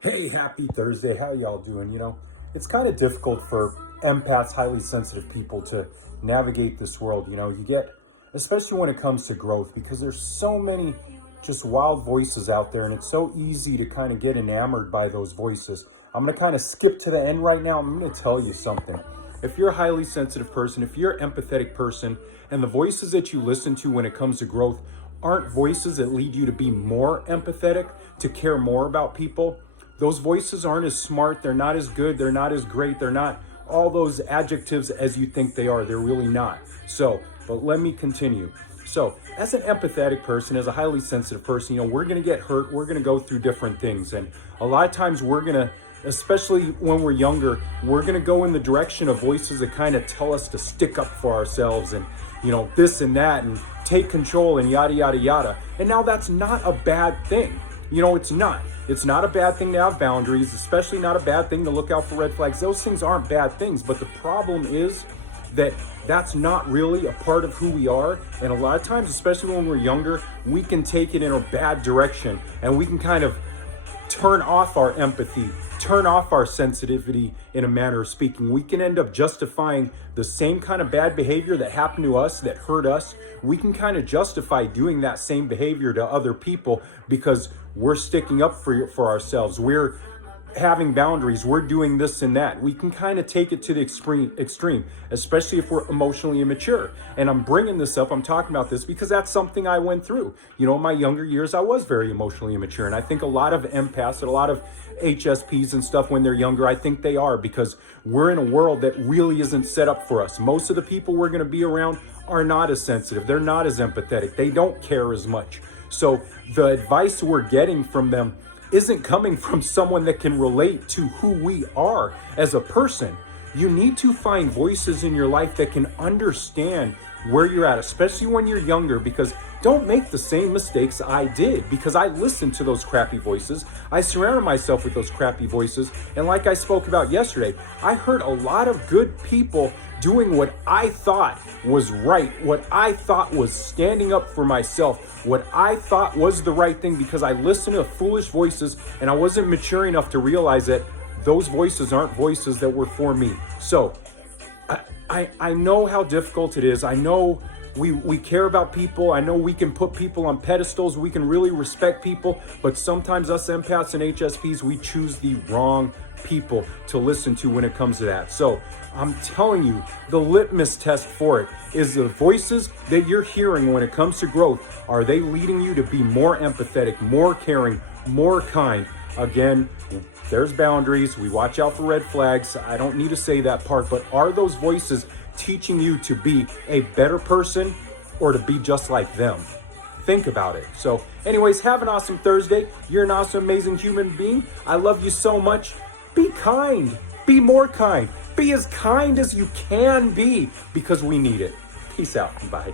Hey, happy Thursday. How y'all doing? It's kind of difficult for empaths, highly sensitive people to navigate this world. You get, especially when it comes to growth, because there's so many just wild voices out there, and it's so easy to kind of get enamored by those voices. I'm going to kind of skip to the end right now. I'm going to tell you something. If you're a highly sensitive person, if you're an empathetic person, and the voices that you listen to when it comes to growth aren't voices that lead you to be more empathetic, to care more about people, those voices aren't as smart, they're not as good, they're not as great, they're not all those adjectives as you think they are. They're really not. But let me continue. So, as an empathetic person, as a highly sensitive person, we're going to get hurt, we're going to go through different things. And a lot of times we're going to, especially when we're younger, we're going to go in the direction of voices that kind of tell us to stick up for ourselves and, this and that and take control and yada, yada, yada. And now that's not a bad thing. It's not. It's not a bad thing to have boundaries, especially not a bad thing to look out for red flags. Those things aren't bad things, but the problem is that that's not really a part of who we are. And a lot of times, especially when we're younger, we can take it in a bad direction and we can kind of turn off our empathy, turn off our sensitivity in a manner of speaking. We can end up justifying the same kind of bad behavior that happened to us, that hurt us. We can kind of justify doing that same behavior to other people because we're sticking up for ourselves. We're having boundaries. We're doing this and that. We can kind of take it to the extreme, especially if we're emotionally immature. And I'm bringing this up, I'm talking about this because that's something I went through. In my younger years, I was very emotionally immature. And I think a lot of empaths and a lot of HSPs and stuff when they're younger, I think they are, because we're in a world that really isn't set up for us. Most of the people we're going to be around are not as sensitive. They're not as empathetic. They don't care as much. So the advice we're getting from them isn't coming from someone that can relate to who we are as a person. You need to find voices in your life that can understand where you're at, especially when you're younger, because don't make the same mistakes I did, because I listened to those crappy voices. I surrounded myself with those crappy voices. And like I spoke about yesterday, I heard a lot of good people doing what I thought was right, what I thought was standing up for myself, what I thought was the right thing, because I listened to foolish voices and I wasn't mature enough to realize that those voices aren't voices that were for me. So I know how difficult it is. I know we care about people. I know we can put people on pedestals. We can really respect people. But sometimes us empaths and HSPs, we choose the wrong people to listen to when it comes to that. So I'm telling you, the litmus test for it is the voices that you're hearing when it comes to growth. Are they leading you to be more empathetic, more caring, more kind? Again, there's boundaries. We watch out for red flags. I don't need to say that part, but are those voices teaching you to be a better person or to be just like them? Think about it. So anyways, have an awesome Thursday. You're an awesome, amazing human being. I love you so much. Be kind. Be more kind. Be as kind as you can be, because we need it. Peace out. Bye.